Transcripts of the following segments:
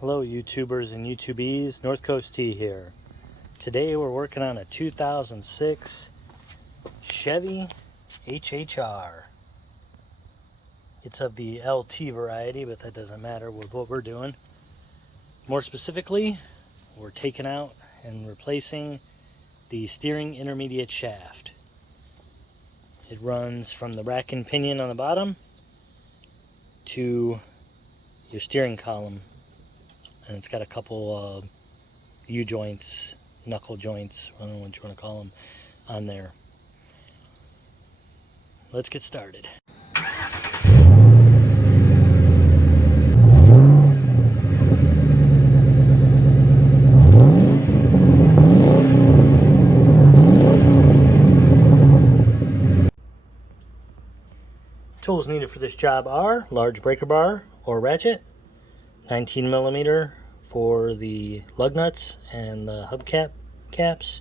Hello YouTubers and YouTubees, North Coast T here. Today we're working on a 2006 Chevy HHR. It's of the LT variety, but that doesn't matter with what we're doing. More specifically, we're taking out and replacing the steering intermediate shaft. It runs from the rack and pinion on the bottom to your steering column, and it's got a couple U-joints, knuckle joints, I don't know what you want to call them, on there. Let's get started. Tools needed for this job are large breaker bar or ratchet, 19mm for the lug nuts and the hubcap caps.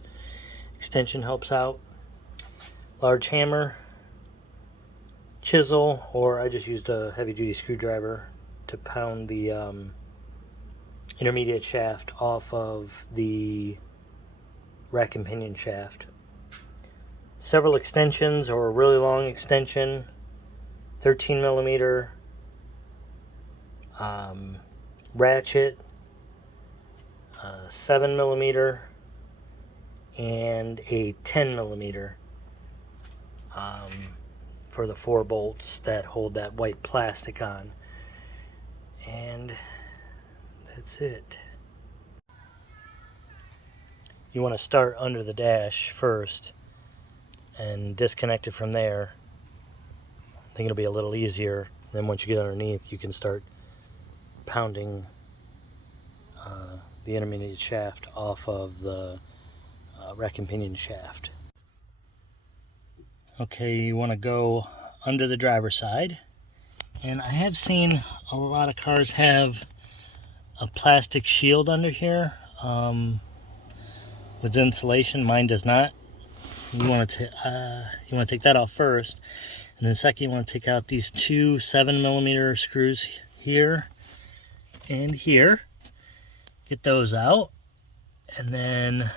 Extension helps out. Large hammer, chisel, or I just used a heavy-duty screwdriver to pound the intermediate shaft off of the rack and pinion shaft. Several extensions, or a really long extension, 13mm ratchet, 7mm, and a 10mm for the 4 bolts that hold that white plastic on. And that's it. You want to start under the dash first and disconnect it from there. I think it'll be a little easier. Then once you get underneath, you can start pounding the intermediate shaft off of the rack and pinion shaft. Okay, you want to go under the driver's side, and I have seen a lot of cars have a plastic shield under here with insulation. Mine does not. You want to take that off first, and then second you want to take out these 2 7mm screws here and here. Get those out, and then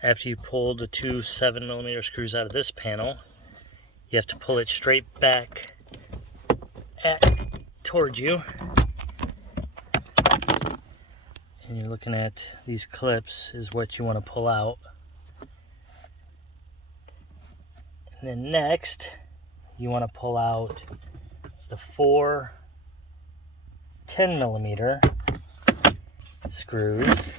after you pull the 2 7mm screws out of this panel, you have to pull it straight back towards you. And you're looking at these clips is what you want to pull out. And then next, you want to pull out the 4 10mm screws.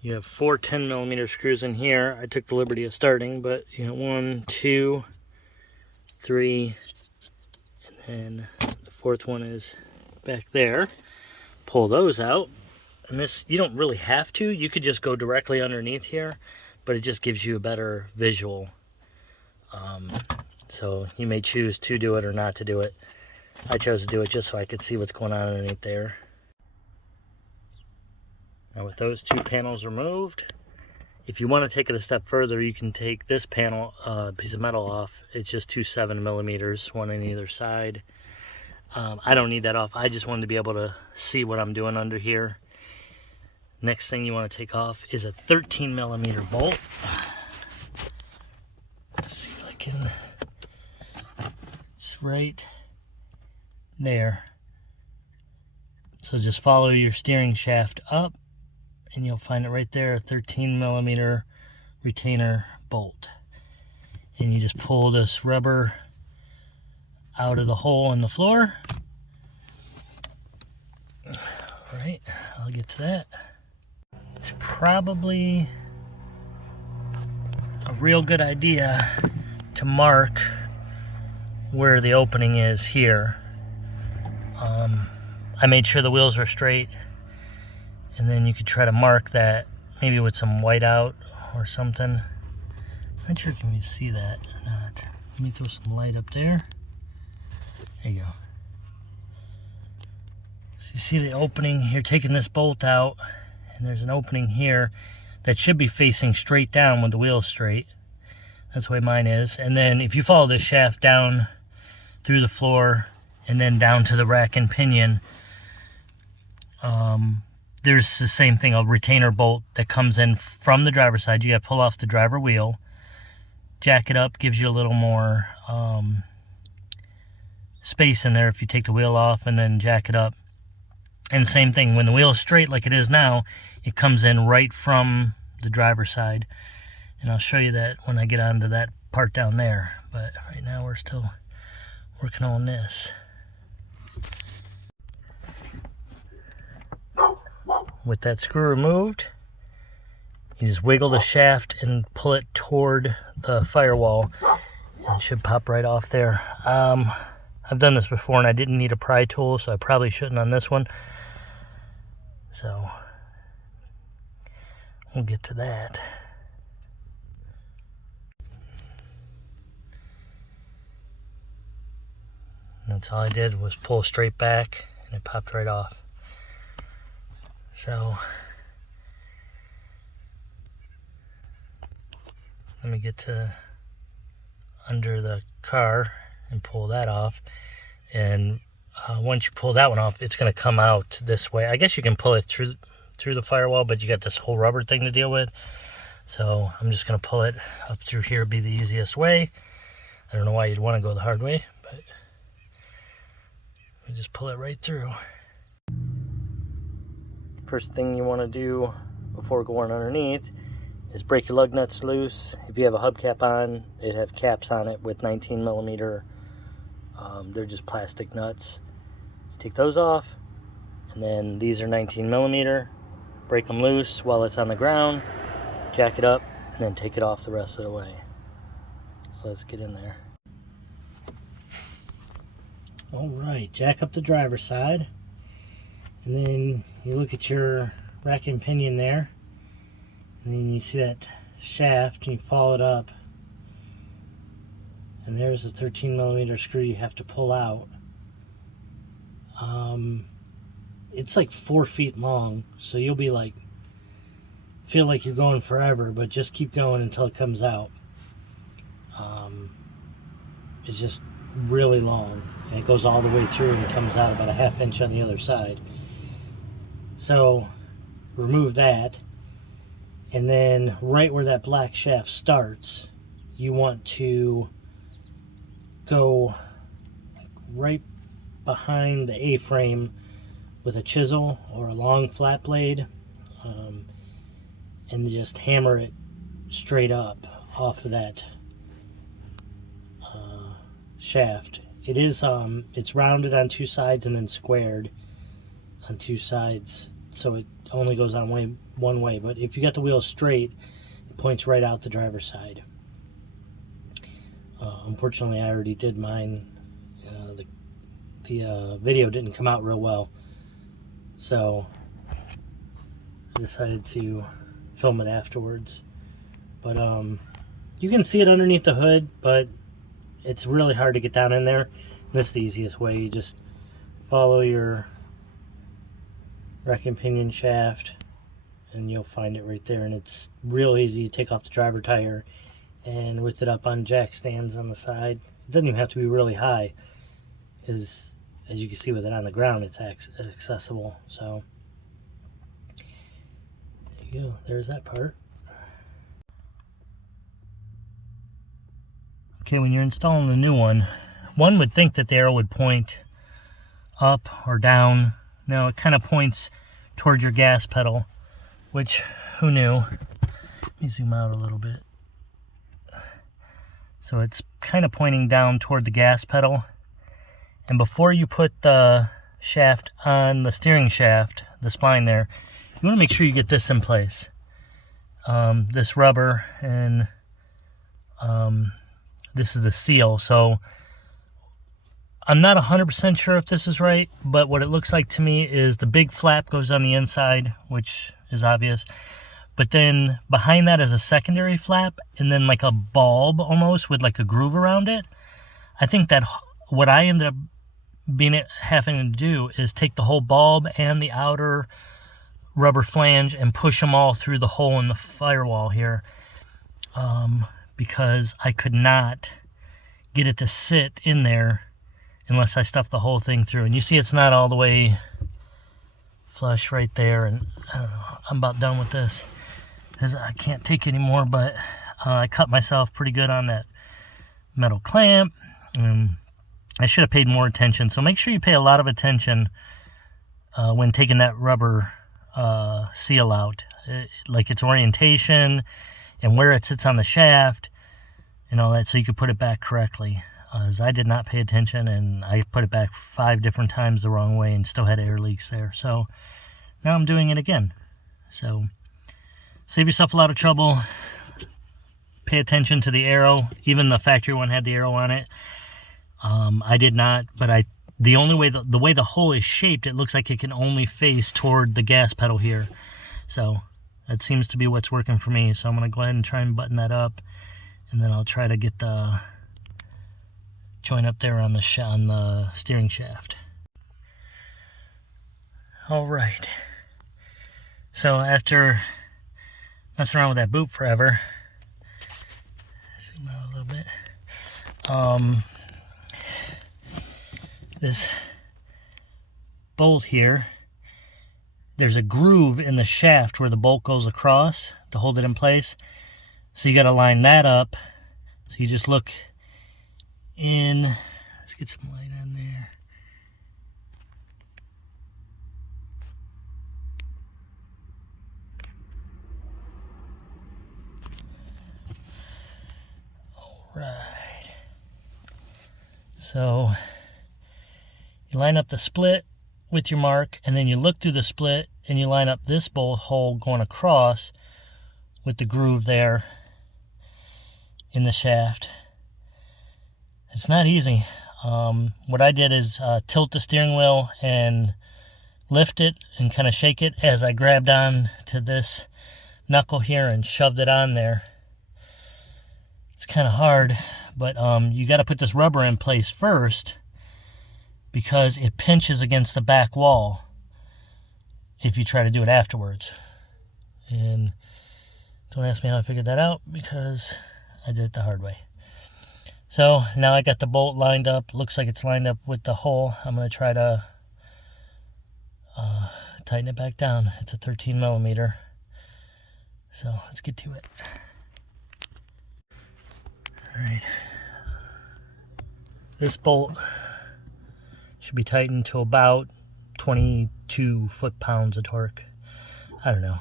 You have 4 10mm screws in here. I took the liberty of starting, but you know, 1, 2, 3, and then the 4th one is back there. Pull those out. And this, you don't really have to. You could just go directly underneath here, but it just gives you a better visual. So you may choose to do it or not to do it. I chose to do it just so I could see what's going on underneath there. Now with those 2 panels removed, if you want to take it a step further, you can take this panel, piece of metal off. It's just 2 7mm, one on either side. I don't need that off. I just wanted to be able to see what I'm doing under here. Next thing you want to take off is a 13mm bolt. Let's see if I can. It's right there. So just follow your steering shaft up, and you'll find it right there, a 13mm retainer bolt. And you just pull this rubber out of the hole in the floor. All right, I'll get to that. It's probably a real good idea to mark where the opening is here. I made sure the wheels were straight, and then you could try to mark that maybe with some white out or something. I'm not sure if you can see that or not. Let me throw some light up there. There you go. So you see the opening, you're taking this bolt out, and there's an opening here that should be facing straight down with the wheels straight. That's the way mine is. And then if you follow this shaft down through the floor and then down to the rack and pinion, there's the same thing, a retainer bolt that comes in from the driver's side. You got to pull off the driver wheel, jack it up, gives you a little more space in there if you take the wheel off and then jack it up. And same thing, when the wheel is straight like it is now, it comes in right from the driver's side. And I'll show you that when I get onto that part down there. But right now we're still working on this. With that screw removed, you just wiggle the shaft and pull it toward the firewall. And it should pop right off there. I've done this before and I didn't need a pry tool, so I probably shouldn't on this one. So we'll get to that. That's all I did was pull straight back and it popped right off. So let me get to under the car and pull that off. And once you pull that one off, it's going to come out this way. I guess you can pull it through the firewall, but you got this whole rubber thing to deal with. So I'm just going to pull it up through here, be the easiest way. I don't know why you'd want to go the hard way, but we just pull it right through. First thing you want to do before going underneath is break your lug nuts loose. If you have a hubcap on, they'd have caps on it with 19 millimeter. They're just plastic nuts. Take those off, and then these are 19 millimeter. Break them loose while it's on the ground, jack it up, and then take it off the rest of the way. So let's get in there. Alright, jack up the driver's side, and then you look at your rack and pinion there, and then you see that shaft and you follow it up, and there's a 13 millimeter screw you have to pull out. It's like 4 feet long, so you'll be like, feel like you're going forever, but just keep going until it comes out. It's just really long, and it goes all the way through and comes out about a ½ inch on the other side. So remove that, and then right where that black shaft starts, you want to go right behind the A-frame with a chisel or a long flat blade, and just hammer it straight up off of that shaft. It is it's rounded on 2 sides and then squared on 2 sides, so it only goes on one way. But if you got the wheel straight, it points right out the driver's side. Unfortunately, I already did mine. The video didn't come out real well, so I decided to film it afterwards. But you can see it underneath the hood, but it's really hard to get down in there. This is the easiest way. You just follow your rack and pinion shaft and you'll find it right there, and it's real easy. You take off the driver tire and lift it up on jack stands on the side. It doesn't even have to be really high, because as you can see with it on the ground, it's accessible. So there you go, there's that part. Okay, when you're installing the new one would think that the arrow would point up or down. No, it kind of points towards your gas pedal, which, who knew? Let me zoom out a little bit. So it's kind of pointing down toward the gas pedal. And before you put the shaft on the steering shaft, the spline there, you want to make sure you get this in place. This rubber, and this is the seal. So I'm not 100% sure if this is right, but what it looks like to me is the big flap goes on the inside, which is obvious. But then behind that is a secondary flap, and then like a bulb almost with like a groove around it. I think that what I ended up having to do is take the whole bulb and the outer rubber flange and push them all through the hole in the firewall here, because I could not get it to sit in there unless I stuffed the whole thing through. And you see it's not all the way flush right there, and I don't know, I'm about done with this because I can't take anymore. But I cut myself pretty good on that metal clamp, and I should have paid more attention. So make sure you pay a lot of attention when taking that rubber seal out, like its orientation and where it sits on the shaft and all that, so you could put it back correctly. As I did not pay attention, and I put it back 5 different times the wrong way and still had air leaks there. So now I'm doing it again. So save yourself a lot of trouble. Pay attention to the arrow. Even the factory one had the arrow on it. I did not, but the only way the way the hole is shaped, it looks like it can only face toward the gas pedal here. So that seems to be what's working for me. So I'm going to go ahead and try and button that up, and then I'll try to get the joint up there on the steering shaft. All right. So after messing around with that boot forever, zoom out a little bit. This bolt here, there's a groove in the shaft where the bolt goes across to hold it in place. So you got to line that up. So you just look in. Let's get some light on there. All right. So you line up the split with your mark, and then you look through the split and you line up this bolt hole going across with the groove there in the shaft. It's not easy. What I did is tilt the steering wheel and lift it and kind of shake it as I grabbed on to this knuckle here and shoved it on there. It's kind of hard, but you got to put this rubber in place first, because it pinches against the back wall if you try to do it afterwards. And don't ask me how I figured that out, because I did it the hard way. So now I got the bolt lined up. Looks like it's lined up with the hole. I'm going to try to tighten it back down. It's a 13 millimeter. So let's get to it. All right. This bolt should be tightened to about 22 foot-pounds of torque. I don't know.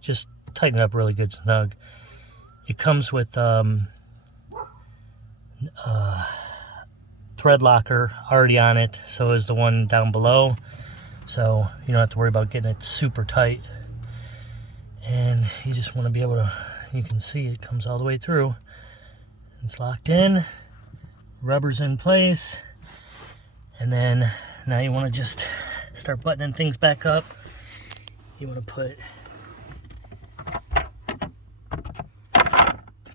Just tighten it up really good, snug. It comes with thread locker already on it, so is the one down below. So you don't have to worry about getting it super tight. And you just want to be able to, you can see it comes all the way through. It's locked in. Rubber's in place. And then now you want to just start buttoning things back up. You want to put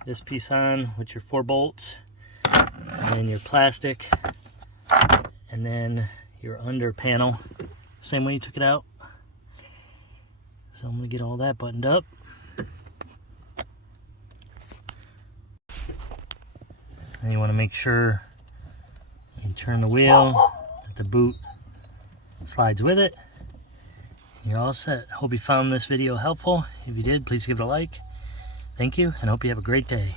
this piece on with your 4 bolts, and then your plastic, and then your under panel, same way you took it out. So I'm going to get all that buttoned up. And you want to make sure you turn the wheel, that the boot slides with it. You're all set. Hope you found this video helpful. If you did, please give it a like. Thank you, and hope you have a great day.